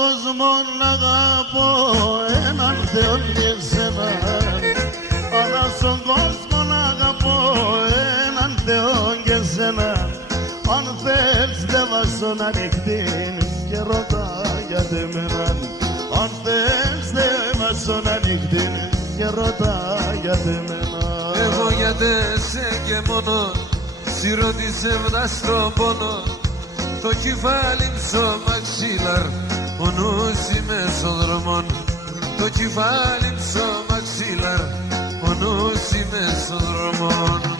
κόσμο να αγαπώ έναν Θεό και σένα. Αλλά στον κόσμο να αγαπώ έναν Θεό και σένα. Αν θες δεν βάζω να νυχτήν και ρωτά γιατί εμένα. Αν θες δεν βάζω να νυχτήν και ρωτά γιατί εμένα. Εγώ γιατί σε και μόνο σιρώτησε βδάστρο πόνο. Το κεφάλι μισό μαξίλαρ, ο νους είμαι στον δρομόν. Το κεφάλι μισό μαξίλαρ, ο νους είμαι στον δρομόν.